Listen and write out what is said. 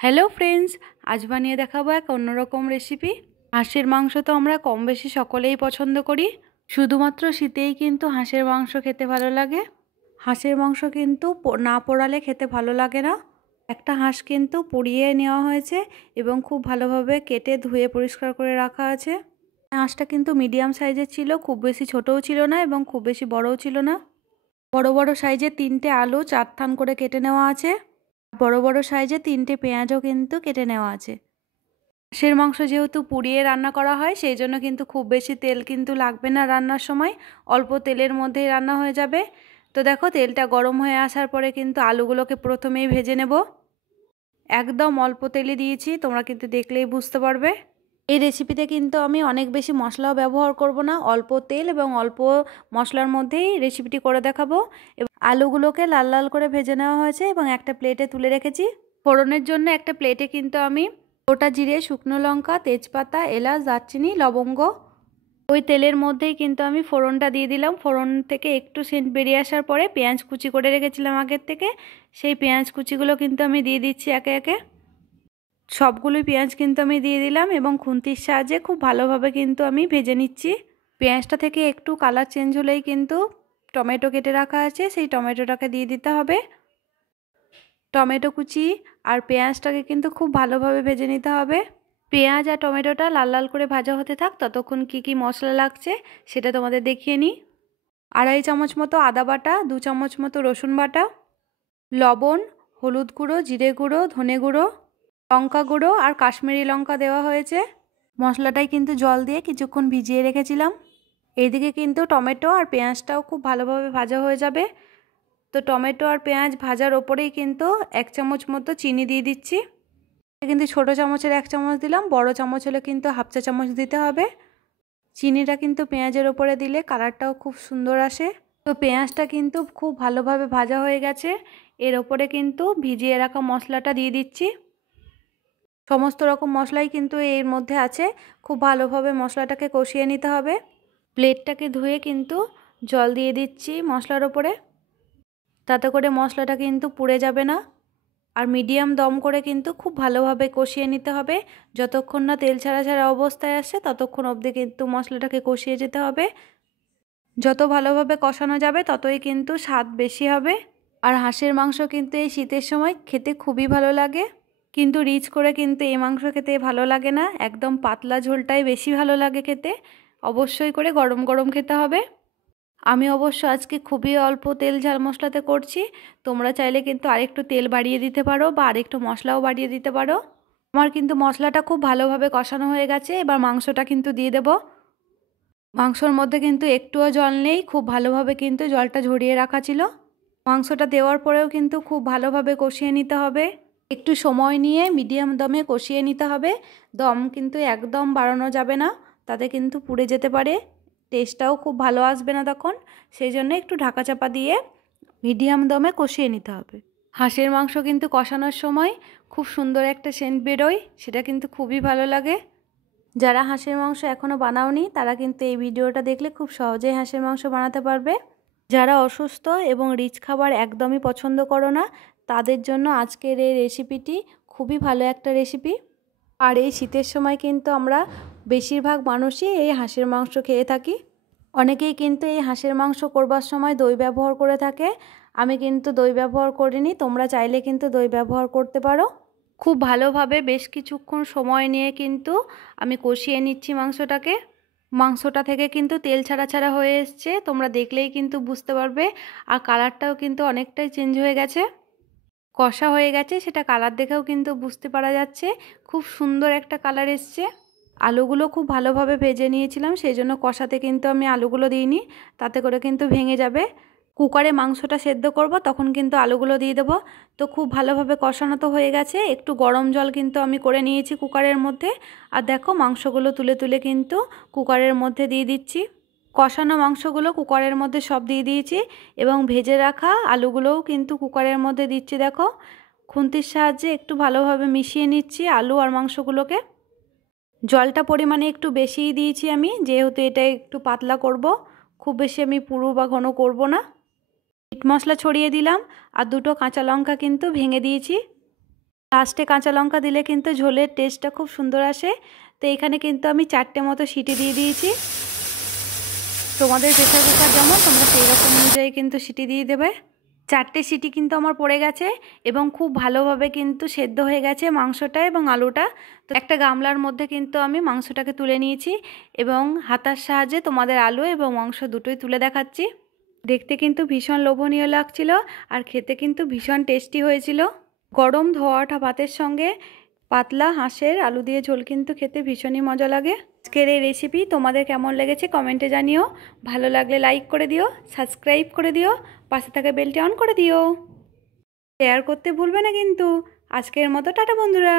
Hello friends, আজ বানিয়ে দেখাবো এক অন্যরকম রেসিপি। হাঁসের মাংস তো আমরা কম বেশি সকলেই পছন্দ করি। শুধুমাত্র শীতেই কিন্তু হাঁসের মাংস খেতে ভালো লাগে। হাঁসের মাংস কিন্তু না পোড়ালে খেতে ভালো লাগে না। একটা হাঁস কিন্তু পুড়িয়ে নেওয়া হয়েছে এবং খুব ভালোভাবে কেটে ধুয়ে পরিষ্কার করে রাখা আছে। হাঁসটা কিন্তু মিডিয়াম সাইজের ছিল, খুব বেশি ছোটও ছিল না এবং খুব বেশি বড়ও ছিল না। বড় বড় সাইজের 3টে আলু 4 থান করে কেটে নেওয়া আছে। বড় বড় সাইজে 3টে পেঁয়াজও কিন্তু কেটে নেওয়া আছে। হাঁসের মাংস যেহেতু পুড়িয়ে রান্না করা হয়, সেই জন্য কিন্তু খুব বেশি তেল কিন্তু লাগবে না রান্নার সময়, অল্প তেলের মধ্যেই রান্না হয়ে যাবে। তো দেখো, তেলটা গরম হয়ে আসার পরে কিন্তু আলুগুলোকে প্রথমেই ভেজে নেব। একদম অল্প তেলে দিয়েছি, তোমরা কিন্তু দেখলেই বুঝতে পারবে। এই রেসিপিতে কিন্তু আমি অনেক বেশি মশলাও ব্যবহার করব না, অল্প তেল এবং অল্প মশলার মধ্যেই রেসিপিটি করে দেখাবো। এবং আলুগুলোকে লাল লাল করে ভেজে নেওয়া হয়েছে এবং একটা প্লেটে তুলে রেখেছি। ফোড়নের জন্য একটা প্লেটে কিন্তু আমি গোটা জিরে, শুকনো লঙ্কা, তেজপাতা, এলাচ, দারচিনি, লবঙ্গ ওই তেলের মধ্যেই কিন্তু আমি ফোড়নটা দিয়ে দিলাম। ফোড়ন থেকে একটু সেন্ট বেরিয়ে আসার পরে পেঁয়াজ কুচি করে রেখেছিলাম আগের থেকে, সেই পেঁয়াজ কুচিগুলো কিন্তু আমি দিয়ে দিচ্ছি একে একে। সবগুলোই পেঁয়াজ কিন্তু আমি দিয়ে দিলাম এবং খুন্তির সাহায্যে খুব ভালোভাবে কিন্তু আমি ভেজে নিচ্ছি। পেঁয়াজটা থেকে একটু কালার চেঞ্জ হলেই কিন্তু টমেটো কেটে রাখা আছে, সেই টমেটোটাকে দিয়ে দিতে হবে। টমেটো কুচি আর পেঁয়াজটাকে কিন্তু খুব ভালোভাবে ভেজে নিতে হবে। পেঁয়াজ আর টমেটোটা লাল লাল করে ভাজা হতে থাক, ততক্ষণ কি মশলা লাগছে সেটা তোমাদের দেখিয়ে নিই। 2.5 চামচ মতো আদা বাটা, 2 চামচ মতো রসুন বাটা, লবণ, হলুদ গুঁড়ো, জিরে গুঁড়ো, ধনে গুঁড়ো, লঙ্কা গুঁড়ো আর কাশ্মীরি লঙ্কা দেওয়া হয়েছে। মশলাটাই কিন্তু জল দিয়ে কিছুক্ষণ ভিজিয়ে রেখেছিলাম। এইদিকে কিন্তু টমেটো আর পেঁয়াজটাও খুব ভালোভাবে ভাজা হয়ে যাবে। তো টমেটো আর পেঁয়াজ ভাজার ওপরেই কিন্তু 1 চামচ মতো চিনি দিয়ে দিচ্ছি। কিন্তু ছোটো চামচের 1 চামচ দিলাম, বড় চামচ হলে কিন্তু হাফ চা চামচ দিতে হবে। চিনিটা কিন্তু পেঁয়াজের ওপরে দিলে কালারটাও খুব সুন্দর আসে। তো পেঁয়াজটা কিন্তু খুব ভালোভাবে ভাজা হয়ে গেছে। এর ওপরে কিন্তু ভিজিয়ে রাখা মশলাটা দিয়ে দিচ্ছি। সমস্ত রকম মশলাই কিন্তু এর মধ্যে আছে। খুব ভালোভাবে মশলাটাকে কষিয়ে নিতে হবে। প্লেটটাকে ধুয়ে কিন্তু জল দিয়ে দিচ্ছি মশলার ওপরে, তাতে করে মশলাটা কিন্তু পুড়ে যাবে না। আর মিডিয়াম দম করে কিন্তু খুব ভালোভাবে কষিয়ে নিতে হবে। যতক্ষণ না তেল ছাড়া ছাড়া অবস্থায় আসে ততক্ষণ অবধি কিন্তু মশলাটাকে কষিয়ে যেতে হবে। যত ভালোভাবে কষানো যাবে ততই কিন্তু স্বাদ বেশি হবে। আর হাঁসের মাংস কিন্তু এই শীতের সময় খেতে খুবই ভালো লাগে। কিন্তু রিচ করে কিন্তু এই মাংস খেতে ভালো লাগে না, একদম পাতলা ঝোলটাই বেশি ভালো লাগে খেতে। অবশ্যই করে গরম গরম খেতে হবে। আমি অবশ্য আজকে খুবই অল্প তেল ঝাল মশলাতে করছি। তোমরা চাইলে কিন্তু আরেকটু তেল বাড়িয়ে দিতে পারো বা আরেকটু মশলাও বাড়িয়ে দিতে পারো। আমার কিন্তু মশলাটা খুব ভালোভাবে কষানো হয়ে গেছে। এবার মাংসটা কিন্তু দিয়ে দেব। মাংসর মধ্যে কিন্তু একটুও জল নেই, খুব ভালোভাবে কিন্তু জলটা ঝরিয়ে রাখা ছিল। মাংসটা দেওয়ার পরেও কিন্তু খুব ভালোভাবে কষিয়ে নিতে হবে। একটু সময় নিয়ে মিডিয়াম দমে কষিয়ে নিতে হবে। দম কিন্তু একদম বাড়ানো যাবে না, তাতে কিন্তু পুড়ে যেতে পারে, টেস্টটাও খুব ভালো আসবে না তখন। সেই জন্য একটু ঢাকা চাপা দিয়ে মিডিয়াম দমে কষিয়ে নিতে হবে। হাঁসের মাংস কিন্তু কষানোর সময় খুব সুন্দর একটা সেন্ট বেরোয়, সেটা কিন্তু খুবই ভালো লাগে। যারা হাঁসের মাংস এখনও বানাওনি তারা কিন্তু এই ভিডিওটা দেখলে খুব সহজেই হাঁসের মাংস বানাতে পারবে। যারা অসুস্থ এবং রিচ খাবার একদমই পছন্দ করো না, তাদের জন্য আজকের এই রেসিপিটি খুবই ভালো একটা রেসিপি। আর এই শীতের সময় কিন্তু আমরা বেশিরভাগ মানুষই এই হাঁসের মাংস খেয়ে থাকি। অনেকেই কিন্তু এই হাঁসের মাংস করবার সময় দই ব্যবহার করে থাকে। আমি কিন্তু দই ব্যবহার করিনি, তোমরা চাইলে কিন্তু দই ব্যবহার করতে পারো। খুব ভালোভাবে বেশ কিছুক্ষণ সময় নিয়ে কিন্তু আমি কষিয়ে নিচ্ছি মাংসটাকে। মাংসটা থেকে কিন্তু তেল ছাড়া ছাড়া হয়ে এসছে, তোমরা দেখলেই কিন্তু বুঝতে পারবে। আর কালারটাও কিন্তু অনেকটাই চেঞ্জ হয়ে গেছে, কষা হয়ে গেছে, সেটা কালার দেখেও কিন্তু বুঝতে পারা যাচ্ছে। খুব সুন্দর একটা কালার এসছে। আলুগুলো খুব ভালোভাবে ভেজে নিয়েছিলাম, সেই জন্য কষাতে কিন্তু আমি আলুগুলো দিইনি, তাতে করে কিন্তু ভেঙে যাবে। কুকারে মাংসটা সেদ্ধ করব তখন কিন্তু আলুগুলো দিয়ে দেবো। তো খুব ভালোভাবে কষানো তো হয়ে গেছে। একটু গরম জল কিন্তু আমি করে নিয়েছি কুকারের মধ্যে। আর দেখো, মাংসগুলো তুলে তুলে কিন্তু কুকারের মধ্যে দিয়ে দিচ্ছি। কষানো মাংসগুলো কুকারের মধ্যে সব দিয়ে দিয়েছি এবং ভেজে রাখা আলুগুলোও কিন্তু কুকারের মধ্যে দিচ্ছি। দেখো, খুন্তির সাহায্যে একটু ভালোভাবে মিশিয়ে নিচ্ছি আলু আর মাংসগুলোকে। জলটা পরিমাণে একটু বেশিই দিয়েছি আমি, যেহেতু এটা একটু পাতলা করব, খুব বেশি আমি পুরো বা ঘন করব না। মিট মশলা ছড়িয়ে দিলাম আর 2টো কাঁচা লঙ্কা কিন্তু ভেঙে দিয়েছি। লাস্টে কাঁচা লঙ্কা দিলে কিন্তু ঝোলের টেস্টটা খুব সুন্দর আসে। তো এখানে কিন্তু আমি 4টে মতো সিটি দিয়ে দিয়েছি। তোমাদের প্রেসার কুকার যেমন তোমরা সেই রকম অনুযায়ী কিন্তু সিটি দিয়ে দেবে। 4টে সিটি কিন্তু আমার পড়ে গেছে এবং খুব ভালোভাবে কিন্তু সেদ্ধ হয়ে গেছে মাংসটা এবং আলুটা। তো একটা গামলার মধ্যে কিন্তু আমি মাংসটাকে তুলে নিয়েছি এবং হাতার সাহায্যে তোমাদের আলু এবং মাংস দুটোই তুলে দেখাচ্ছি। দেখতে কিন্তু ভীষণ লোভনীয় লাগছিল আর খেতে কিন্তু ভীষণ টেস্টি হয়েছিল। গরম ধোয়া ওঠা ভাতের সঙ্গে পাতলা হাঁসের আলু দিয়ে ঝোল কিন্তু খেতে ভীষণই মজা লাগে। আজকের এই রেসিপি তোমাদের কেমন লেগেছে কমেন্টে জানিও। ভালো লাগলে লাইক করে দিও, সাবস্ক্রাইব করে দিও, পাশে থাকা বেলটি অন করে দিও। শেয়ার করতে ভুলবে না কিন্তু। আজকের মতো টাটা বন্ধুরা।